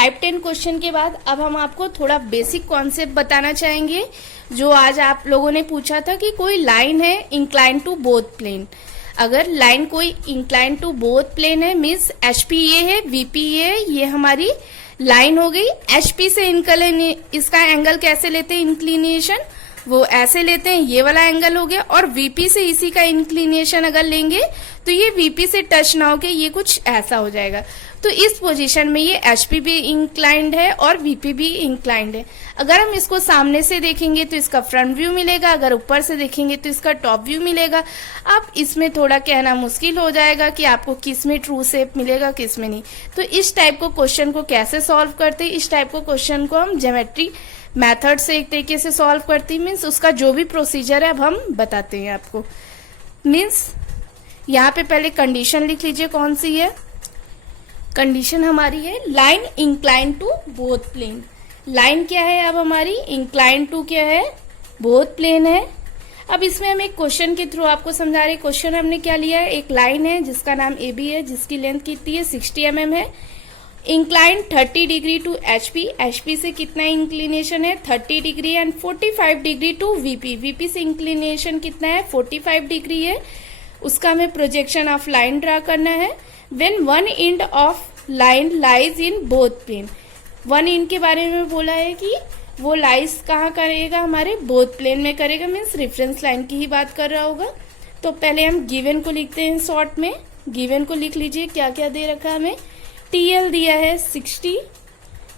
Type 10 question के बाद अब हम आपको थोड़ा बेसिक कॉन्सेप्ट बताना चाहेंगे जो आज आप लोगों ने पूछा था कि कोई लाइन है इंक्लाइन टू बोथ प्लेन। अगर लाइन कोई इंक्लाइन टू बोथ प्लेन है मीन्स एचपी ये है, वीपी ये हमारी लाइन हो गई। एचपी से इसका एंगल कैसे लेते हैं इंक्लिनेशन, वो ऐसे लेते हैं, ये वाला एंगल हो गया। और वीपी से इसी का इंक्लिनेशन अगर लेंगे तो ये वीपी से टच ना होके ये कुछ ऐसा हो जाएगा। तो इस पोजीशन में ये एचपी भी इंक्लाइंड है और वीपी भी इंक्लाइंड है। अगर हम इसको सामने से देखेंगे तो इसका फ्रंट व्यू मिलेगा, अगर ऊपर से देखेंगे तो इसका टॉप व्यू मिलेगा। अब इसमें थोड़ा कहना मुश्किल हो जाएगा कि आपको किस में ट्रू शेप मिलेगा किस में नहीं। तो इस टाइप को क्वेश्चन को कैसे सॉल्व करते हैं, इस टाइप को क्वेश्चन को हम ज्योमेट्री मेथड से एक तरीके से सॉल्व करती है। मीन्स उसका जो भी प्रोसीजर है अब हम बताते हैं आपको। मीन्स यहाँ पे पहले कंडीशन लिख लीजिए कौन सी है। कंडीशन हमारी है line incline to both plane. Line क्या है अब हमारी, इंक्लाइन टू क्या है, बोथ प्लेन है। अब इसमें हम एक क्वेश्चन के थ्रू आपको समझा रहे। क्वेश्चन हमने क्या लिया है, एक लाइन है जिसका नाम ए बी है, जिसकी लेंथ कितनी है 60 mm है। Incline 30 degree to HP, HP से कितना इंक्लिनेशन है 30 degree and 45 degree to VP, VP से इंक्लिनेशन कितना है 45 डिग्री है। उसका हमें प्रोजेक्शन ऑफ लाइन ड्रा करना है। When one end of line lies in both plane, one end के बारे में बोला है कि वो लाइज कहाँ करेगा, हमारे बोथ प्लेन में करेगा। मीन्स रेफरेंस लाइन की ही बात कर रहा होगा। तो पहले हम गिवन को लिखते हैं शॉर्ट में। गिवन को लिख लीजिए, क्या क्या दे रखा है हमें। टीएल दिया है 60,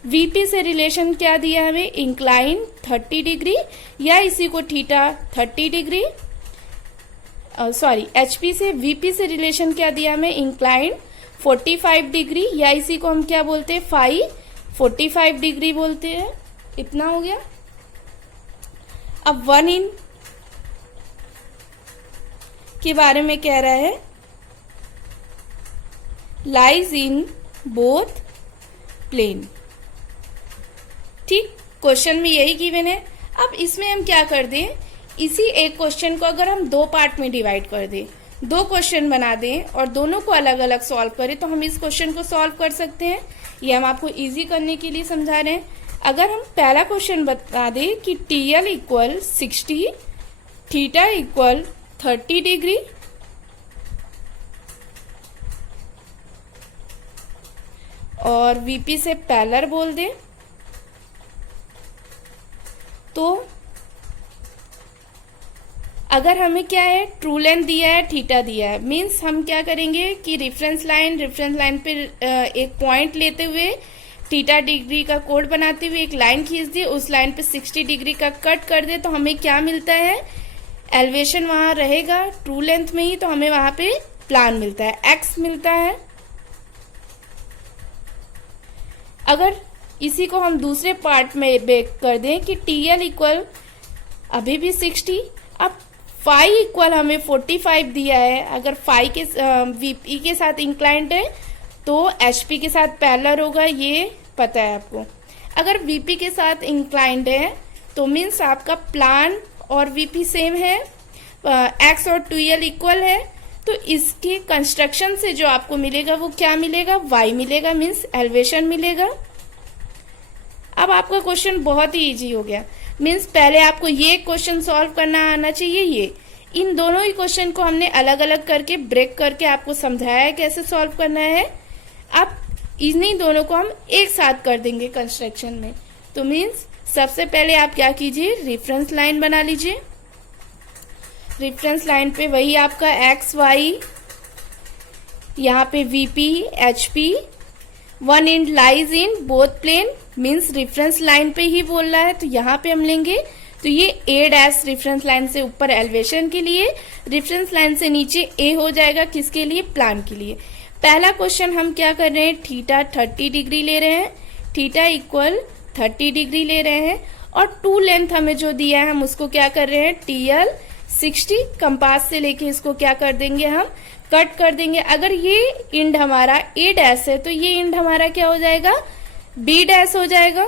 वीपी से रिलेशन क्या दिया हमें, इंक्लाइन 30 डिग्री या इसी को थीटा 30 डिग्री, सॉरी एचपी से वीपी से रिलेशन क्या दिया हमें, इंक्लाइन 45 डिग्री या इसी को हम क्या बोलते हैं फाई 45 डिग्री बोलते हैं। इतना हो गया। अब वन इन के बारे में कह रहा है, लाइज इन बोथ प्लेन। ठीक, क्वेश्चन में यही गिवन है। अब इसमें हम क्या कर दें, इसी एक क्वेश्चन को अगर हम दो पार्ट में डिवाइड कर दें, दो क्वेश्चन बना दें और दोनों को अलग अलग सॉल्व करें तो हम इस क्वेश्चन को सॉल्व कर सकते हैं। ये हम आपको इजी करने के लिए समझा रहे हैं। अगर हम पहला क्वेश्चन बता दें कि TL equal 60, theta equal 30 degree और वीपी से पैरेलल बोल दें, तो अगर हमें क्या है ट्रू लेंथ दिया है, थीटा दिया है, मीन्स हम क्या करेंगे कि रेफरेंस लाइन पे एक पॉइंट लेते हुए थीटा डिग्री का कोड बनाते हुए एक लाइन खींच दी, उस लाइन पे 60 डिग्री का कट कर दे तो हमें क्या मिलता है, एलिवेशन वहां रहेगा ट्रू लेंथ में ही, तो हमें वहां पे प्लान मिलता है, एक्स मिलता है। अगर इसी को हम दूसरे पार्ट में बेक कर दें कि टीएल इक्वल अभी भी 60, अब फाई इक्वल हमें 45 दिया है। अगर फाई के वीपी के साथ इंक्लाइंड है तो एचपी के साथ पैरेलल होगा, ये पता है आपको। अगर वीपी के साथ इंक्लाइंड है तो मीन्स आपका प्लान और वीपी सेम है, एक्स और टीएल इक्वल है, तो इसके कंस्ट्रक्शन से जो आपको मिलेगा वो क्या मिलेगा, वाई मिलेगा, मीन्स एलिवेशन मिलेगा। अब आपका क्वेश्चन बहुत ही इजी हो गया। मीन्स पहले आपको ये क्वेश्चन सॉल्व करना आना चाहिए, ये इन दोनों ही क्वेश्चन को हमने अलग अलग करके ब्रेक करके आपको समझाया है कैसे सॉल्व करना है। अब इन्हीं दोनों को हम एक साथ कर देंगे कंस्ट्रक्शन में। तो मीन्स सबसे पहले आप क्या कीजिए, रेफरेंस लाइन बना लीजिए। रेफरेंस लाइन पे वही आपका एक्स वाई, यहाँ पे VP HP, one end lies in both plane, means reference line पे ही बोल रहा है तो यहाँ पे हम लेंगे। तो ये ए डैश रेफरेंस लाइन से ऊपर एलिवेशन के लिए, रेफरेंस लाइन से नीचे ए हो जाएगा किसके लिए, प्लान के लिए। पहला क्वेश्चन हम क्या कर रहे हैं, थीटा 30 डिग्री ले रहे हैं, थीटा इक्वल 30 डिग्री ले रहे हैं और टू लेंथ हमें जो दिया है हम उसको क्या कर रहे हैं, टीएल 60, कंपास से लेके इसको क्या कर देंगे, हम कट कर देंगे। अगर ये इंड हमारा ए डैश है तो ये इंड हमारा क्या हो जाएगा, बी डैश हो जाएगा।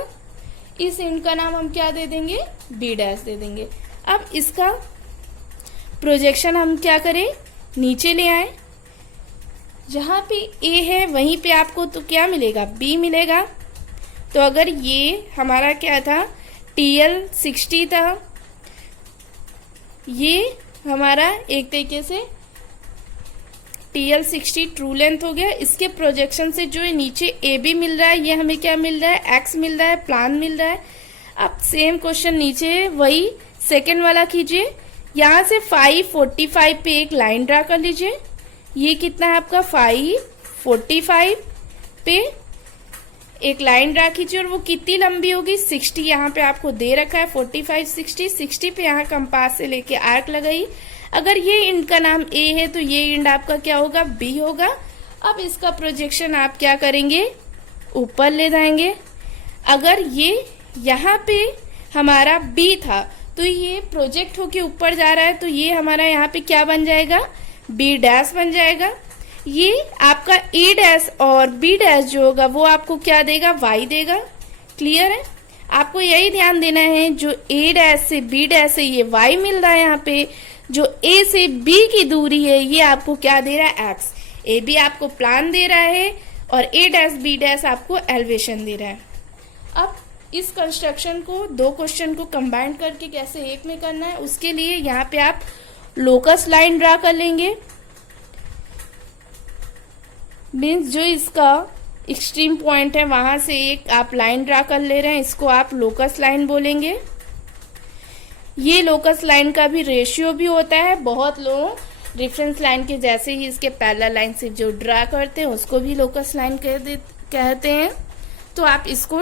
इस इंड का नाम हम क्या दे देंगे, बी डैश दे देंगे। अब इसका प्रोजेक्शन हम क्या करें, नीचे ले आए, जहां पे ए है वहीं पे आपको तो क्या मिलेगा, बी मिलेगा। तो अगर ये हमारा क्या था, TL60 था, ये हमारा एक तरीके से TL60 ट्रू लेंथ हो गया। इसके प्रोजेक्शन से जो नीचे AB मिल रहा है, ये हमें क्या मिल रहा है, X मिल रहा है, प्लान मिल रहा है। अब सेम क्वेश्चन नीचे वही सेकेंड वाला कीजिए। यहाँ से 545 पे एक लाइन ड्रा कर लीजिए। ये कितना है आपका, 545 पे एक लाइन ड्रा कीजिए और वो कितनी लंबी होगी, 60। यहाँ पे आपको दे रखा है 45, 60 पे यहाँ कंपास से लेके आर्क लगाई। अगर ये इंड का नाम A है तो ये इंड आपका क्या होगा, B होगा। अब इसका प्रोजेक्शन आप क्या करेंगे, ऊपर ले जाएंगे। अगर ये यहाँ पे हमारा B था तो ये प्रोजेक्ट होके ऊपर जा रहा है, तो ये हमारा यहाँ पे क्या बन जाएगा, B डैश बन जाएगा। ये आपका A डैश और B डैश जो होगा वो आपको क्या देगा, Y देगा। क्लियर है? आपको यही ध्यान देना है, जो A डैश से B डैश है ये Y मिल रहा है, यहाँ पे जो A से B की दूरी है ये आपको क्या दे रहा है, X। AB आपको प्लान दे रहा है और A डैश B डैश आपको एलिवेशन दे रहा है। अब इस कंस्ट्रक्शन को, दो क्वेश्चन को कंबाइन करके कैसे एक में करना है, उसके लिए यहाँ पे आप लोकस लाइन ड्रा कर लेंगे। मीन्स जो इसका एक्सट्रीम पॉइंट है वहां से एक आप लाइन ड्रा कर ले रहे हैं, इसको आप लोकस लाइन बोलेंगे। ये लोकस लाइन का भी रेशियो भी होता है। बहुत लोग रेफरेंस लाइन के जैसे ही इसके पैरेलल लाइन से जो ड्रा करते हैं उसको भी लोकस लाइन कहते हैं। तो आप इसको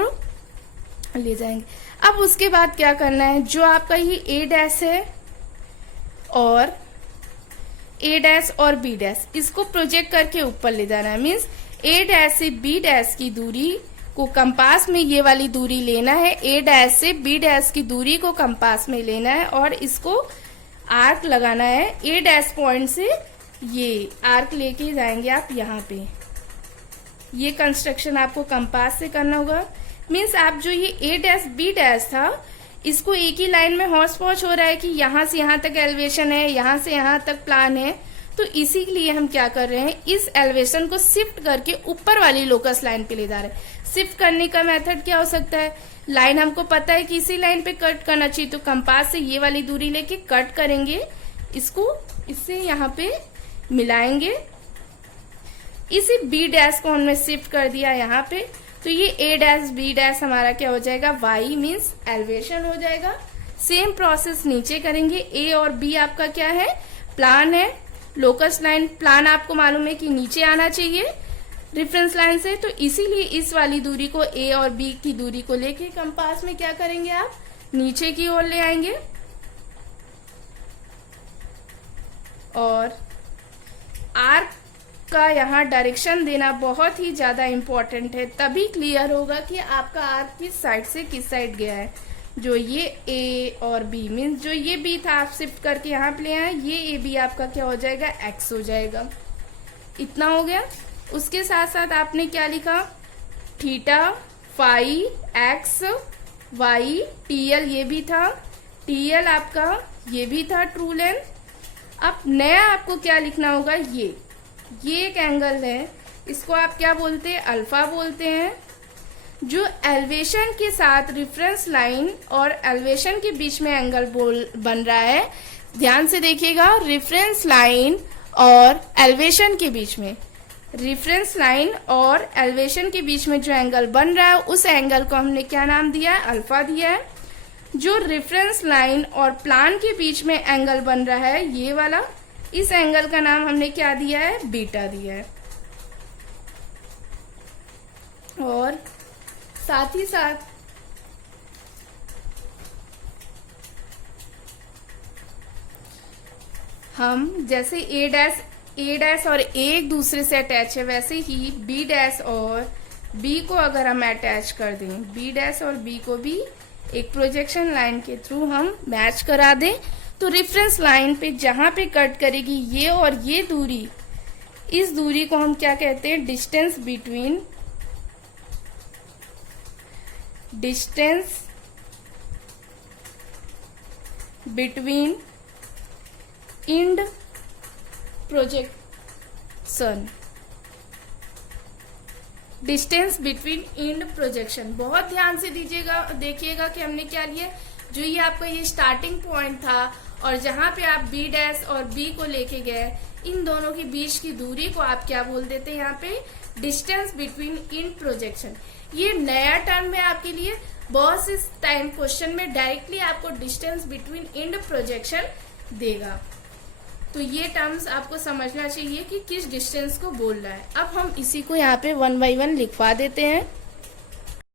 ले जाएंगे। अब उसके बाद क्या करना है, जो आपका ये A डैश है और A डैश और B डैश, इसको प्रोजेक्ट करके ऊपर ले जाना है। मीन्स A डैश से B डैश की दूरी को कंपास में ये वाली दूरी लेना है, A डैश से B डैश की दूरी को कंपास में लेना है और इसको आर्क लगाना है। A डैश पॉइंट से ये आर्क लेके जाएंगे आप यहाँ पे। ये कंस्ट्रक्शन आपको कंपास से करना होगा। मीन्स आप जो ये A डैश B डैश था, इसको एक ही लाइन में हौच पौच हो रहा है कि यहाँ से यहाँ तक एलिवेशन है, यहाँ से यहाँ तक प्लान है, तो इसी के लिए हम क्या कर रहे हैं, इस एलिवेशन को शिफ्ट करके ऊपर वाली लोकस लाइन पे ले जा रहे हैं। शिफ्ट करने का मेथड क्या हो सकता है, लाइन हमको पता है कि इसी लाइन पे कट करना चाहिए, तो कंपास से ये वाली दूरी लेके कट करेंगे, इसको इससे यहाँ पे मिलाएंगे। इसी B डैश को हमने शिफ्ट कर दिया यहाँ पे, तो ये A डैश B डैश हमारा क्या हो जाएगा, Y मीन्स एलिवेशन हो जाएगा। सेम प्रोसेस नीचे करेंगे। A और B आपका क्या है, प्लान है। लोकस लाइन प्लान आपको मालूम है कि नीचे आना चाहिए रेफरेंस लाइन से, तो इसीलिए इस वाली दूरी को A और B की दूरी को लेके कंपास में क्या करेंगे, आप नीचे की ओर ले आएंगे। और आर्क का यहाँ डायरेक्शन देना बहुत ही ज्यादा इम्पोर्टेंट है, तभी क्लियर होगा कि आपका आर्क किस साइड से किस साइड गया है। जो ये A और B मीन्स जो ये B था आप शिफ्ट करके यहाँ पे ले आए, ये AB आपका क्या हो जाएगा, X हो जाएगा। इतना हो गया। उसके साथ साथ आपने क्या लिखा, theta, phi, X, Y, TL ये भी था, TL आपका ये भी था ट्रू लेंथ। अब नया आपको क्या लिखना होगा, ये एक एंगल है, इसको आप क्या बोलते हैं, अल्फा बोलते हैं। जो एलिवेशन के साथ रेफरेंस लाइन और एलिवेशन के बीच में एंगल बन रहा है, ध्यान से देखिएगा, रेफरेंस लाइन और एलिवेशन के बीच में, रेफरेंस लाइन और एलिवेशन के बीच में जो एंगल बन रहा है उस एंगल को हमने क्या नाम दिया है, अल्फा दिया है। जो रेफरेंस लाइन और प्लान के बीच में एंगल बन रहा है ये वाला, इस एंगल का नाम हमने क्या दिया है, बीटा दिया है। और साथ ही साथ हम जैसे A डैश और A एक दूसरे से अटैच है, वैसे ही B डैश और B को अगर हम अटैच कर दें, B डैश और B को भी एक प्रोजेक्शन लाइन के थ्रू हम मैच करा दें, तो रेफरेंस लाइन पे जहां पे कट करेगी ये और ये दूरी, इस दूरी को हम क्या कहते हैं, distance between end projection. Distance between end projection. बहुत ध्यान से देखिएगा कि हमने क्या लिया, जो ये आपका ये स्टार्टिंग पॉइंट था और जहां पे आप बी डैश और बी को लेके गए, इन दोनों के बीच की दूरी को आप क्या बोल देते हैं यहाँ पे, डिस्टेंस बिटवीन इंड प्रोजेक्शन। ये नया टर्म है आपके लिए, बहुत से टाइम क्वेश्चन में डायरेक्टली आपको डिस्टेंस बिटवीन इंड प्रोजेक्शन देगा, तो ये टर्म्स आपको समझना चाहिए कि किस डिस्टेंस को बोल रहा है। अब हम इसी को यहाँ पे 1 बाय 1 लिखवा देते हैं।